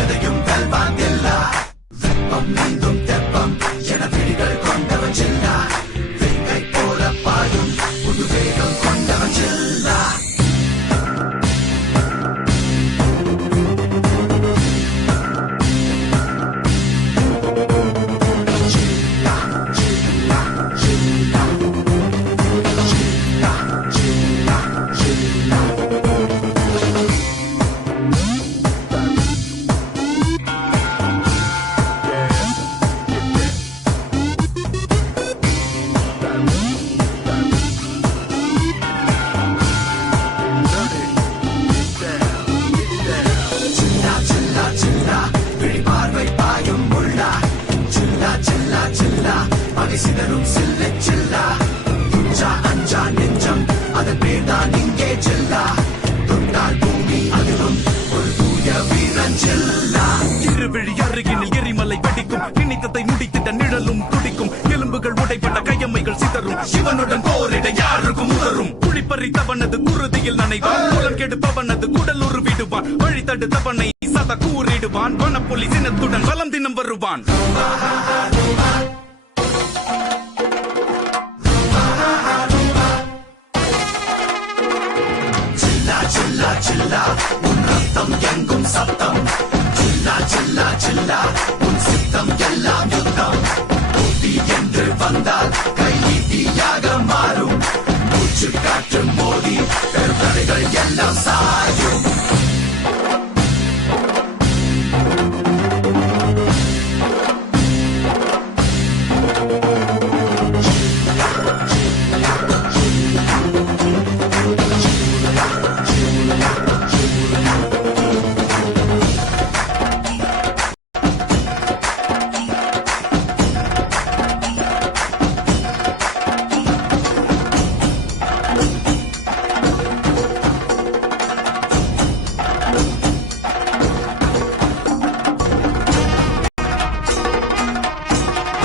எதையும் வெல்வாந்தில்லா வெப்பம் நீந்தும் தெப்பம் என விழிகள் கொண்டவன் ஜில்லா வேங்கை போல பாடும் புது வேகம் கொண்டவன் ஜில்லா சிதறும் சில்லை சில்லா துஞ்சா அஞ்சா நெஞ்சம் அதன் பேர்தான் இங்கே செல்லா தொட்டால் பூமி அதிரும் ஒரு தூய வீரன் செல்லா இருவிழி அருகினில் எரிமலை வெடிக்கும் நினைத்ததை முடித்திட்ட நிழலும் துடிக்கும் எலும்புகள் உடைப்பட்ட கையம்மைகள் சிதறும் இவனுடன் போரிட யாருக்கும் உதரும் குழிப்பறித்தவனது குருதியில் நனைவான் குலம் கெடுப்பவனது குடலுரு விடுவான் வழி தடுத்தவனை சத கூறிடுவான் வனப்புலி சினத்துடன் வலம் தினம் வருவான்